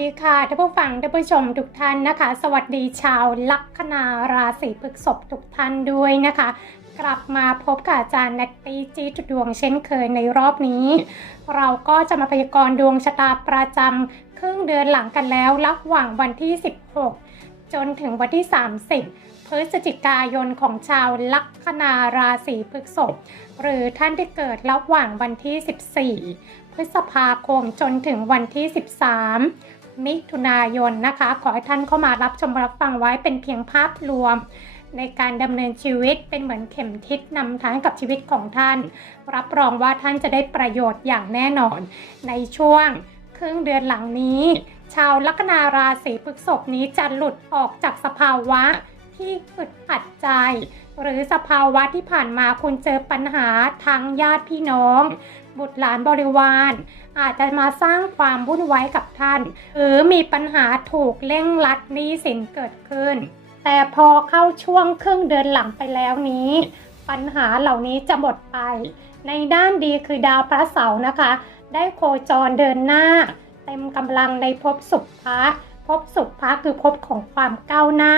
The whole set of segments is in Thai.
ดีค่ะท่านผู้ฟังท่านผู้ชมทุกท่านนะคะ สวัสดีชาวลัคนาราศีพฤษภทุกท่านด้วยนะคะ กลับมาพบกับอาจารย์นัตตี้จีจุดดวงเช่นเคยในรอบนี้ เราก็จะมาพยากรณ์ดวงชะตาประจำครึ่งเดือนหลังกันแล้วระหว่างวันที่ 16 จนถึงวันที่ 30พฤศจิกายนของชาวลัคนาราศีพฤษภหรือท่านที่เกิดระหว่างวันที่ 14 พฤษภาคมจนถึงวันที่ 13 มิถุนายนนะคะ ขอให้ท่านเข้ามารับชมรับฟังไว้เป็นเพียงภาพรวม ในการดำเนินชีวิตเป็นเหมือนเข็มทิศนำทางกับชีวิตของท่าน รับรองว่าท่านจะได้ประโยชน์อย่างแน่นอน ในช่วงครึ่งเดือนหลังนี้ ชาวลัคนาราศีพฤษภนี้จะหลุดออกจากสภาวะที่อึดอัดใจ หรือสภาวะที่ผ่านมาคุณเจอปัญหาทั้งญาติพี่น้อง บุตรหลานบริวาร อาจจะมาสร้างความวุ่นวายกับท่าน หรือมีปัญหาถูกเร่งรัดนี้สินเกิดขึ้น แต่พอเข้าช่วงครึ่งเดือนหลังไปแล้วนี้ ปัญหาเหล่านี้จะหมดไป ในด้านดีคือดาวพระเสาร์นะคะ ได้โคจรเดินหน้า เต็มกำลังในภพสุขภะภพสุขภะคือภพของความก้าวหน้า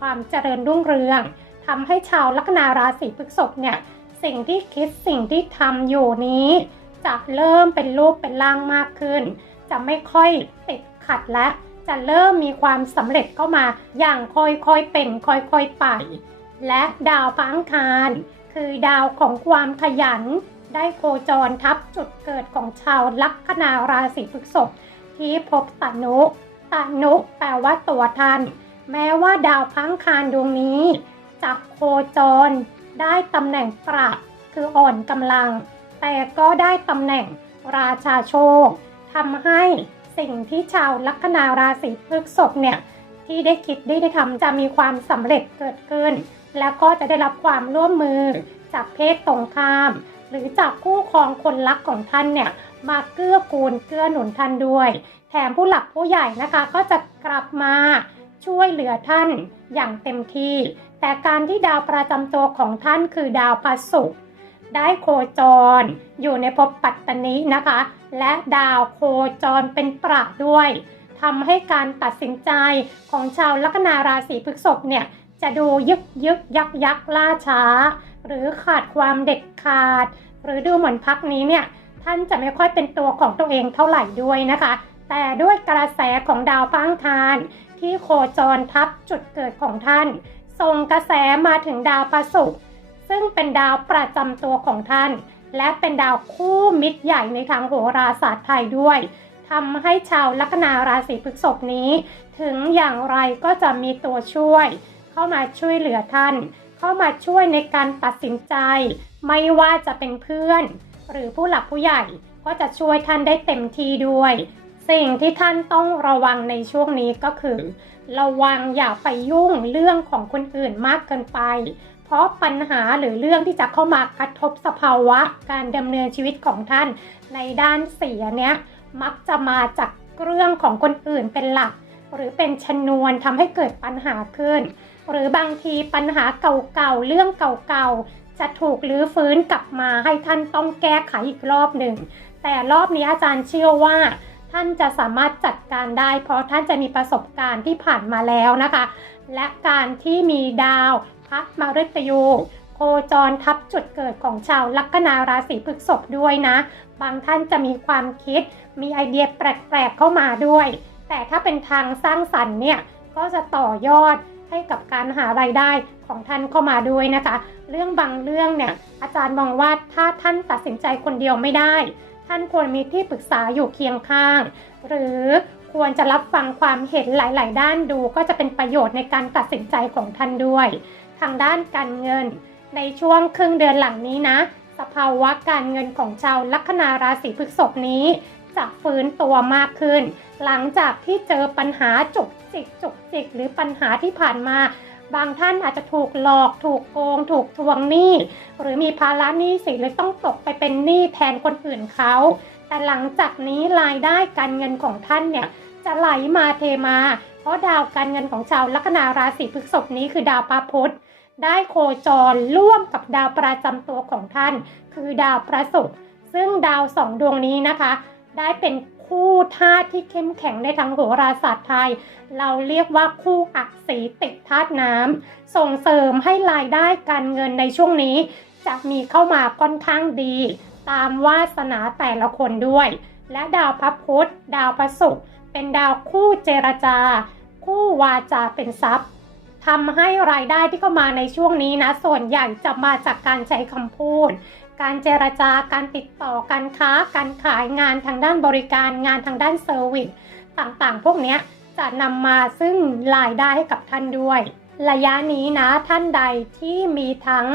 ความเจริญรุ่งเรืองทำให้ชาวลัคนาราศีพฤษภเนี่ย สิ่งที่คิดสิ่งที่ทำอยู่นี้ จะเริ่มเป็นรูปเป็นร่างมากขึ้น จะไม่ค่อยติดขัดและจะเริ่มมีความสำเร็จเข้ามาอย่างค่อยๆเป็นค่อยๆไป และดาวพังคาร คือดาวของความขยัน ได้โคจรทับจุดเกิดของชาวลัคนาราศีพฤษภที่พบตนุตนุแปลว่าตัวท่านแม้ว่าดาวพังคารดวงนี้จะโคจร ได้ตำแหน่งประคืออ่อนกำลัง แต่ก็ได้ตำแหน่งราชาโชคทำให้สิ่งที่ชาวลัคนาราศีพฤษภเนี่ยที่ได้คิดได้ได้ทำจะมีความสำเร็จเกิดขึ้น แล้วก็จะได้รับความร่วมมือจากเพศตรงข้าม หรือจากคู่ครองคนรักของท่านเนี่ยมาเกื้อกูลเกื้อหนุนท่านด้วย แถมผู้หลักผู้ใหญ่นะคะก็จะกลับมา ช่วยเหลือท่านอย่างเต็มที่ แต่การที่ดาวประจำตัวของท่านคือดาวพระศุกร์ได้โคจร อยู่ในภพปัตตนินะคะ และดาวโคจรเป็นประด้วยทำให้การตัดสินใจของชาวลัคนาราศีพฤษภเนี่ยจะดูยึกยึกยักยักล่าช้า หรือขาดความเด็ดขาด หรือดูเหมือนพักนี้เนี่ยท่านจะไม่ค่อยเป็นตัวของตัวเองเท่าไหร่ด้วยนะคะ แต่ด้วยกระแสของดาวพังคารที่โคจรทับจุดเกิดของท่าน ส่งกระแสมาถึงดาวประศุกร์ซึ่งเป็นดาวประจำตัวของท่าน และเป็นดาวคู่มิตรใหญ่ในทางโหราศาสตร์ไทยด้วยทำให้ชาวลัคนาราศีพฤษภนี้ ถึงอย่างไรก็จะมีตัวช่วย เข้ามาช่วยเหลือท่าน เข้ามาช่วยในการตัดสินใจ ไม่ว่าจะเป็นเพื่อน หรือผู้หลักผู้ใหญ่ก็จะช่วยท่านได้เต็มที่ด้วย สิ่งที่ท่านต้องระวังในช่วงนี้ก็คือ ระวังอย่าไปยุ่งเรื่องของคนอื่นมากเกินไป เพราะปัญหาหรือเรื่องที่จะเข้ามากระทบสภาวะการดำเนินชีวิตของท่าน ในด้านเสียเนี้ยมักจะมาจากเรื่องของคนอื่นเป็นหลัก หรือเป็นชนวนทำให้เกิดปัญหาขึ้น หรือบางทีปัญหาเก่าๆเรื่องเก่าๆจะถูกลื้อฟื้นกลับมาให้ท่านต้องแก้ไขอีกรอบหนึ่งแต่รอบนี้อาจารย์เชื่อว่า ท่านจะสามารถจัดการได้ เพราะท่านจะมีประสบการณ์ที่ผ่านมาแล้วนะคะ และการที่มีดาวพระมฤตยูโคจรทับจุดเกิดของชาวลัคนาราศีพฤษภด้วยนะ บางท่านจะมีความคิด มีไอเดียแปลกๆเข้ามาด้วย แต่ถ้าเป็นทางสร้างสรรค์เนี่ยก็จะต่อยอดให้กับการหารายได้ของท่านเข้ามาด้วยนะคะ เรื่องบางเรื่องเนี่ยอาจารย์มองว่าถ้าท่านตัดสินใจคนเดียวไม่ได้ ท่านควรมีที่ปรึกษาอยู่เคียงข้าง หรือควรจะรับฟังความเห็นหลาย ๆ ด้านดูก็จะเป็นประโยชน์ในการตัดสินใจของท่านด้วย ทางด้านการเงิน ในช่วงครึ่งเดือนหลังนี้นะ สภาวะการเงินของชาวลัคนาราศีพฤษภนี้จะฟื้นตัวมากขึ้น หลังจากที่เจอปัญหาจุกจิกจุกจิกหรือปัญหาที่ผ่านมา บางท่านอาจจะถูกหลอกถูกโกง ถูกทวงหนี้ หรือมีภาระหนี้สินหรือต้องตกไปเป็นหนี้แทนคนอื่นเขา แต่หลังจากนี้รายได้การเงินของท่านเนี่ยจะไหลมาเทมา เพราะดาวการเงินของชาวลัคนาราศีพฤษภนี้คือดาวพระพุธได้โคจรร่วมกับดาวประจำตัวของท่าน คือดาวพระศุกร์ซึ่งดาวสองดวงนี้นะคะ ได้เป็น คู่ธาตุที่เข้มแข็งในทางโหราศาสตร์ไทย เราเรียกว่าคู่อักษีติดธาตุน้ำส่งเสริมให้รายได้การเงินในช่วงนี้ จะมีเข้ามาค่อนข้างดี ตามวาสนาแต่ละคนด้วย และดาวพระพุธดาวพระศุกร์เป็นดาวคู่เจรจา คู่วาจาเป็นทรัพย์ทำให้รายได้ที่เข้ามาในช่วงนี้นะ ส่วนใหญ่จะมาจากการใช้คำพูด การเจรจาการติดต่อการค้า การขายงานทางด้านบริการงานทางด้านเซอร์วิสต่างๆ พวกนี้จะนำมาซึ่งรายได้ให้กับท่านด้วย ระยะนี้นะท่านใดที่มีทั้ง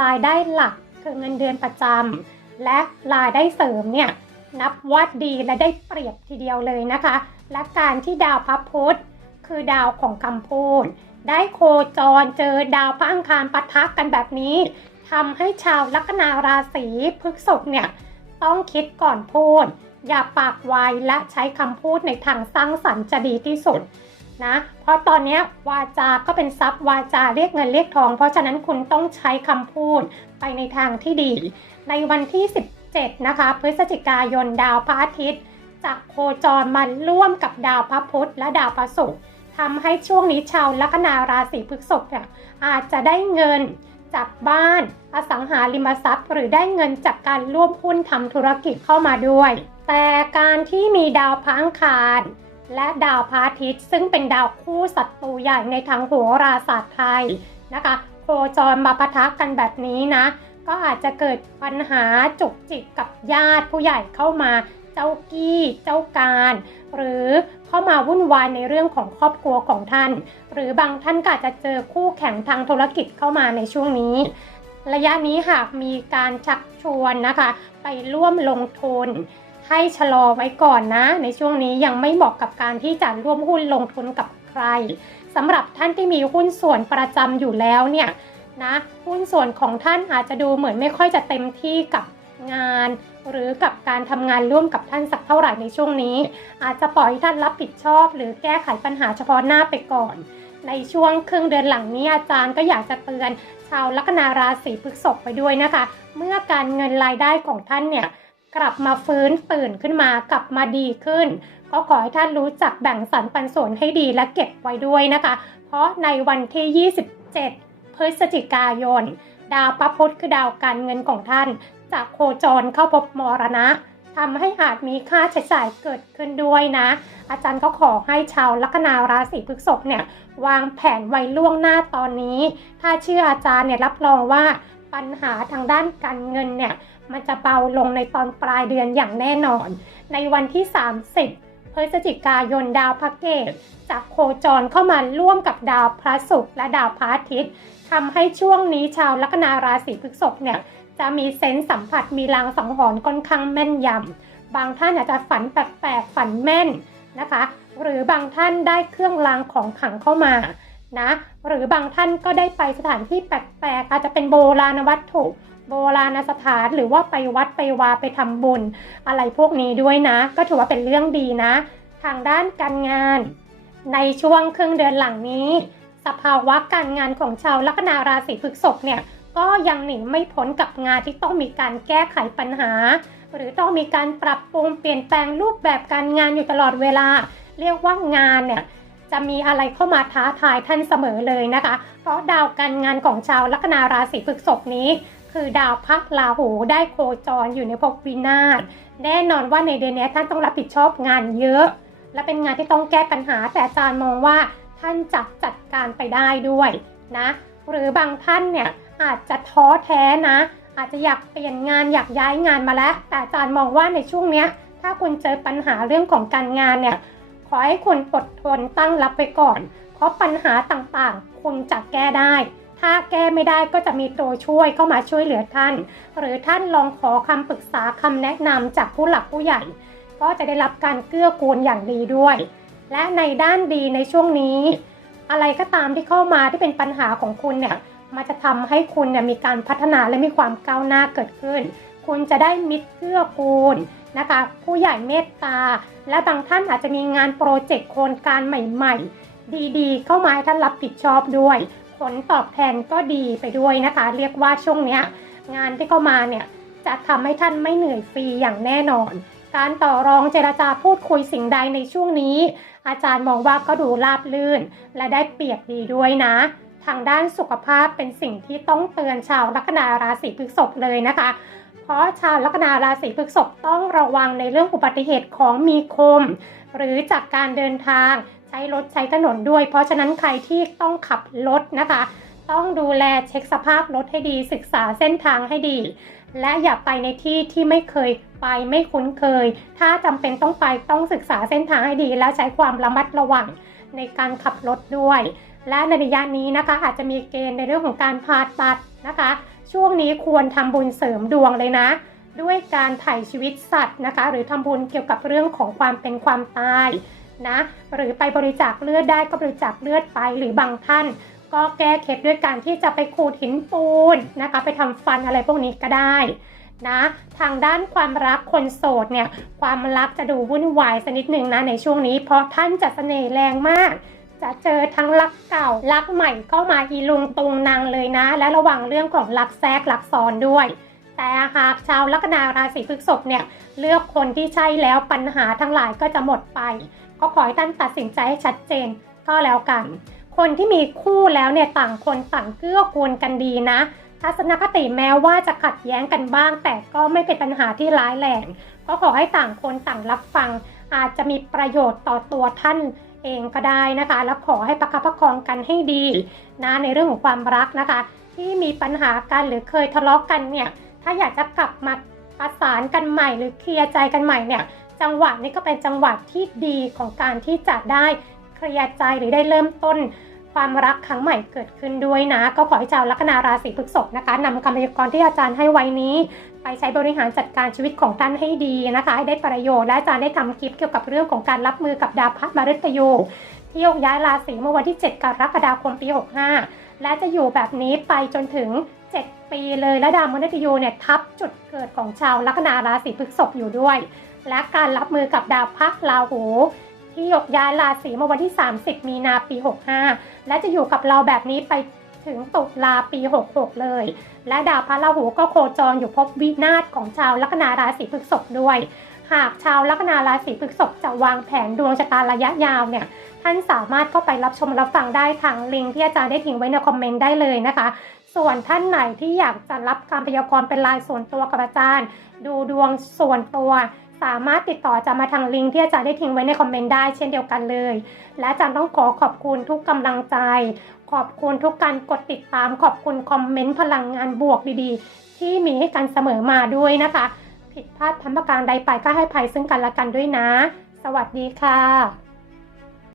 รายได้หลักคือเงินเดือนประจำและรายได้เสริมเนี่ยนับว่าดีและได้เปรียบทีเดียวเลยนะคะ และการที่ดาวพระพุธคือดาวของคำพูด ได้โคจรเจอดาวพระอังคารปะทะกันแบบนี้ ทำให้ชาวลัคนาราศีพฤษภเนี่ยต้องคิดก่อนพูด อย่าปากไวและใช้คำพูดในทางสร้างสรรค์จะดีที่สุดนะเพราะตอนนี้วาจาก็เป็นทรัพย์วาจาเรียกเงินเรียกทอง เพราะฉะนั้นคุณต้องใช้คำพูดไปในทางที่ดี ในวันที่ 17 นะคะ พฤศจิกายนดาวพระอาทิตย์จะโคจรมาร่วมกับดาวพระพุธและดาวพระศุกร์ทำให้ช่วงนี้ชาวลัคนาราศีพฤษภเนี่ยอาจจะได้เงิน จากบ้าน อสังหาริมทรัพย์ หรือได้เงินจากการร่วมหุ้นทำธุรกิจเข้ามาด้วย แต่การที่มีดาวพังคารและดาวพาทิตย์ซึ่งเป็นดาวคู่ศัตรูใหญ่ในทางโหราศาสตร์ไทยนะคะโคจรมาปะทะกันแบบนี้นะ ก็อาจจะเกิดปัญหาจุกจิกกับญาติผู้ใหญ่เข้ามาเจ้ากี้เจ้าการ หรือเข้ามาวุ่นวายในเรื่องของครอบครัวของท่าน หรือบางท่านก็อาจจะเจอคู่แข่งทางธุรกิจเข้ามาในช่วงนี้ ระยะนี้หากมีการชักชวนนะคะ ไปร่วมลงทุนให้ชะลอไว้ก่อนนะ ในช่วงนี้ยังไม่เหมาะกับการที่จะร่วมหุ้นลงทุนกับใครสำหรับท่านที่มีหุ้นส่วนประจำอยู่แล้วเนี่ยนะหุ้นส่วนของท่านอาจจะดูเหมือนไม่ค่อยจะเต็มที่กับงาน หรือกับการทำงานร่วมกับท่านสักเท่าไหร่ในช่วงนี้ อาจจะปล่อยให้ท่านรับผิดชอบ หรือแก้ไขปัญหาเฉพาะหน้าไปก่อน ในช่วงครึ่งเดือนหลังนี้อาจารย์ก็อยากจะเตือนชาวลัคนาราศีพฤษภไปด้วยนะคะ เมื่อการเงินรายได้ของท่านเนี่ยกลับมาฟื้นตื่นขึ้นมากลับมาดีขึ้น ก็ขอให้ท่านรู้จักแบ่งสรรปันส่วนให้ดีและเก็บไว้ด้วยนะคะ เพราะในวันที่ 27 พฤศจิกายน ดาวประพุธคือดาวการเงินของท่านจะโคจรเข้าพบมรณะ ทำให้อาจมีค่าใช้จ่ายเกิดขึ้นด้วยนะ อาจารย์ก็ขอให้ชาวลัคนาราศีพฤษภเนี่ยวางแผนไว้ล่วงหน้าตอนนี้ ถ้าเชื่ออาจารย์เนี่ยรับรองว่าปัญหาทางด้านการเงินเนี่ยมันจะเบาลงในตอนปลายเดือนอย่างแน่นอน ในวันที่ 30 พฤศจิกายนดาวพระเกตจะโคจรเข้ามาร่วมกับดาวพระศุกร์และดาวพระอาทิตย์ทำให้ช่วงนี้ชาวลัคนาราศีพฤษภเนี่ย จะมีเซนส์สัมผัสมีลางสังหรณ์ค่อนข้างแม่นยำบางท่านอาจจะฝันแปลกๆฝันแม่นนะคะ หรือบางท่านได้เครื่องรางของขลังเข้ามานะหรือบางท่านก็ได้ไปสถานที่แปลกๆอาจจะเป็นโบราณวัตถุ โบราณสถานหรือว่าไปวัดไปวาไปทำบุญ อะไรพวกนี้ด้วยนะ ก็ถือว่าเป็นเรื่องดีนะ ทางด้านการงาน ในช่วงครึ่งเดือนหลังนี้ สภาวะการงานของชาวลัคนาราศีพฤษภเนี่ย ก็ยังหนีไม่พ้นกับงานที่ต้องมีการแก้ไขปัญหา หรือต้องมีการปรับปรุงเปลี่ยนแปลงรูปแบบการงานอยู่ตลอดเวลา เรียกว่างานเนี่ยจะมีอะไรเข้ามาท้าทายท่านเสมอเลยนะคะ เพราะดาวการงานของชาวลัคนาราศีพฤษภนี้ คือดาวพักลาหูได้โคจรอยู่ในภพวินาศแน่นอนว่าในเดือนนี้ท่านต้องรับผิดชอบงานเยอะ และเป็นงานที่ต้องแก้ปัญหาแต่อาจารย์มองว่าท่านจัดจัดการไปได้ด้วยนะ หรือบางท่านเนี่ย อาจจะท้อแท้นะ อาจจะอยากเปลี่ยนงานอยากย้ายงานมาแล้ว แต่อาจารย์มองว่าในช่วงเนี้ย ถ้าคุณเจอปัญหาเรื่องของการงานเนี่ย ขอให้คุณอดทนตั้งรับไปก่อน เพราะปัญหาต่างๆ คุณจะแก้ได้ ถ้าแก้ไม่ได้ก็จะมีตัวช่วยเข้ามาช่วยเหลือท่าน หรือท่านลองขอคำปรึกษาคำแนะนำจากผู้หลักผู้ใหญ่ ก็จะได้รับการเกื้อกูลอย่างดีด้วย และในด้านดีในช่วงนี้ อะไรก็ตามที่เข้ามาที่เป็นปัญหาของคุณเนี่ย มันจะทำให้คุณเนี่ยมีการพัฒนาและมีความก้าวหน้าเกิดขึ้น คุณจะได้มิตรเกื้อกูลนะคะ ผู้ใหญ่เมตตา และบางท่านอาจจะมีงานโปรเจกต์โครงการใหม่ๆ ดีๆ เข้ามาให้ท่านรับผิดชอบด้วย ผลตอบแทนก็ดีไปด้วยนะคะ เรียกว่าช่วงเนี้ยงานที่เข้ามาเนี่ยจะทำให้ท่านไม่เหนื่อยฟรีอย่างแน่นอน การต่อรองเจรจาพูดคุยสิ่งใดในช่วงนี้ อาจารย์มองว่าก็ดูราบลื่น และได้เปรียบดีด้วยนะ ทางด้านสุขภาพเป็นสิ่งที่ต้องเตือนชาวลัคนาราศีพฤษภเลยนะคะ เพราะชาวลัคนาราศีพฤษภต้องระวังในเรื่องอุบัติเหตุของมีคม หรือจากการเดินทางใช้รถใช้ถนนด้วย เพราะฉะนั้นใครที่ต้องขับรถนะคะ ต้องดูแลเช็คสภาพรถให้ดีศึกษาเส้นทางให้ดี และอย่าไปในที่ที่ไม่เคยไปไม่คุ้นเคย ถ้าจำเป็นต้องไปต้องศึกษาเส้นทางให้ดี และใช้ความระมัดระวังในการขับรถด้วย และในระยะนี้นะคะอาจจะมีเกณฑ์ในเรื่องของการผ่าตัดนะคะ ช่วงนี้ควรทำบุญเสริมดวงเลยนะ ด้วยการไถ่ชีวิตสัตว์นะคะ หรือทำบุญเกี่ยวกับเรื่องของความเป็นความตายนะหรือไปบริจาคเลือดได้ก็บริจาคเลือดไปหรือบางท่าน ก็แก้เคล็ดด้วยการที่จะไปขูดหินปูนนะคะ ไปทำฟันอะไรพวกนี้ก็ได้นะทางด้านความรักคนโสดเนี่ยความรักจะดูวุ่นวายสักนิดหนึ่งนะในช่วงนี้ เพราะท่านจะเสน่ห์แรงมาก จะเจอทั้งรักเก่ารักใหม่เข้ามาอีลุงตุงนางเลยนะ และระวังเรื่องของรักแทรกรักซ้อนด้วย แต่หากชาวลัคนาราศีพฤษภเนี่ยเลือกคนที่ใช่แล้วปัญหาทั้งหลายก็จะหมดไป ก็ขอให้ท่านตัดสินใจให้ชัดเจนก็แล้วกัน คนที่มีคู่แล้วเนี่ยต่างคนต่างเกื้อกูลกันดีนะทัศนคติแม้ว่าจะขัดแย้งกันบ้าง แต่ก็ไม่เป็นปัญหาที่ร้ายแรง ก็ขอให้ต่างคนต่างรับฟัง อาจจะมีประโยชน์ต่อตัวท่าน เองก็ได้นะคะ แล้วขอให้ประคับประคองกันให้ดีนะในเรื่องของความรักนะคะ ที่มีปัญหากันหรือเคยทะเลาะกันเนี่ยถ้าอยากจะกลับมาประสานกันใหม่หรือเคลียร์ใจกันใหม่เนี่ยจังหวะนี้ก็เป็นจังหวะที่ดีของการที่จะได้เคลียร์ใจหรือได้เริ่มต้น ความรักครั้งใหม่เกิดขึ้นด้วยนะ ก็ขอให้ชาวลัคนาราศีพฤษภนะคะนำคำพยากรณ์ที่อาจารย์ให้ไว้นี้ ไปใช้บริหารจัดการชีวิตของท่านให้ดีนะคะ ให้ได้ประโยชน์และอาจารย์ได้ทำคลิปเกี่ยวกับเรื่องของการรับมือกับดาวพระมฤตยูที่โยกย้ายราศีเมื่อวันที่ 7 กรกฎาคมปี 65 และจะอยู่แบบนี้ไปจนถึง 7 ปีเลยและดาวมฤตยูเนี่ยทับจุดเกิดของชาวลัคนาราศีพฤษภอยู่ด้วย และการรับมือกับดาวพระราหู ที่ยกย้ายราศีเมื่อวันที่ 30 มีนาปี 65 และจะอยู่กับเราแบบนี้ไปถึงตุลาปี 66 เลย และดาวพระราหูก็โคจรอยู่พบวินาศของชาวลัคนาราศีพฤษภด้วย หากชาวลัคนาราศีพฤษภจะวางแผนดวงชะตาระยะยาวเนี่ยท่านสามารถเข้าไปรับชมรับฟังได้ทางลิงก์ที่อาจารย์ได้ทิ้งไว้ในคอมเมนต์ได้เลยนะคะ ส่วนท่านไหนที่อยากจะรับการพยากรณ์เป็นรายส่วนตัวกับอาจารย์ ดูดวงส่วนตัว สามารถติดต่ออาจารย์มาทางลิงก์ที่อาจารย์ได้ทิ้งไว้ในคอมเมนต์ได้เช่นเดียวกันเลย และอาจารย์ต้องขอขอบคุณทุกกำลังใจ ขอบคุณทุกการกดติดตาม ขอบคุณคอมเมนต์พลังงานบวกดีๆ ที่มีให้กันเสมอมาด้วยนะคะ ผิดพลาดพันประการใดไปก็ให้ภัยซึ่งกันและกันด้วยนะ สวัสดีค่ะ